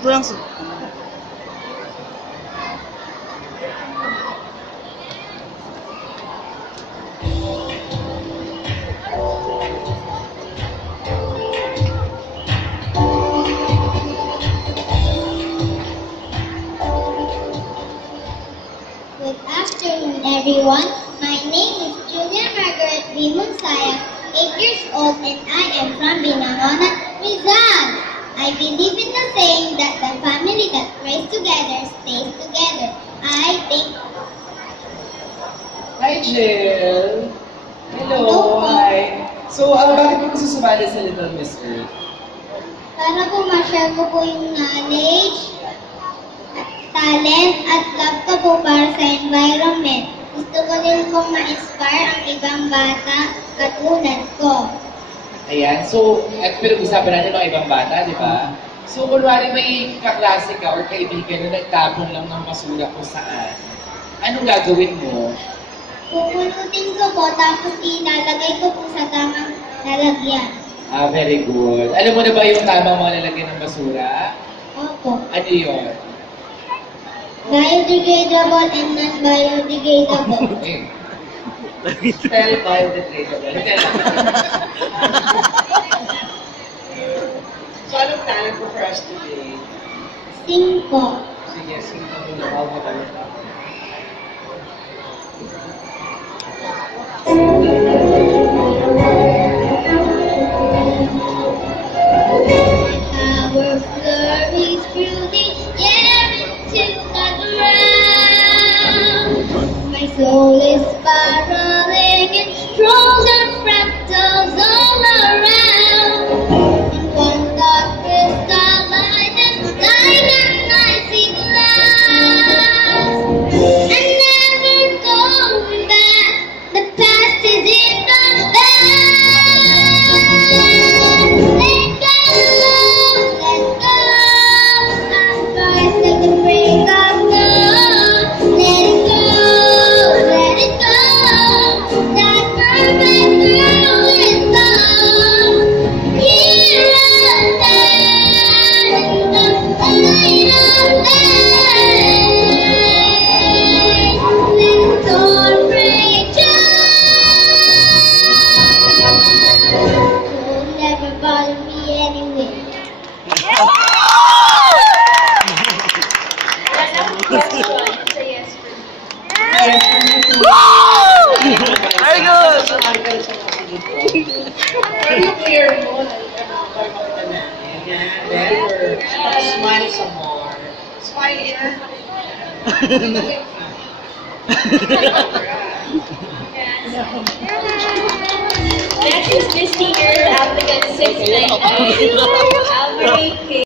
Ito lang sa... Good afternoon, everyone. My name is Julia Margaret B. Munsaya, 8 years old, and I am from Binangonan, Rizal. I believe in the saying that the family that prays together stays together. I think... Hi, Jill! Hello, Hello. hi! So, bakit mo gusto sumali sa Little Miss Earth? Para po ma-share ko po yung knowledge, talent, at love ko po para sa environment. Gusto ko din pong ma-inspire ang ibang bata katulad ko. Ayan, so, at pinag-usapan natin mga ibang bata, di ba? So, kunwari may kaklase ka or kaibigan na nagtapon lang ng basura kung saan, anong gagawin mo? Pupulutin ko po, tapos ilalagay ko po sa tamang lalagyan. Ah, very good. Alam mo na ba yung tamang mga lalagyan ng basura? Opo. Ano yun? Biodegradable and non-biodegradable. Okay. Spell biodegradable. So, anong talent mo for us today? Sing po. Sige, sing ka muna. How mo tayo? Our flurries through the air into the ground. My soul is spiraling in stronger fractals all around. And one dark crystal light is guiding my sea glass. And never going back, the past is in the past. Let go, I'm first at the break of dawn. Let it go, that perfect girl is gone. Here and there, in the light of day, let the storm rage on. You'll never bother me anyway. Very good! Very clear mo na better. Smile some more. Smile in. Next is Miss Senior applicant 699, Albury K.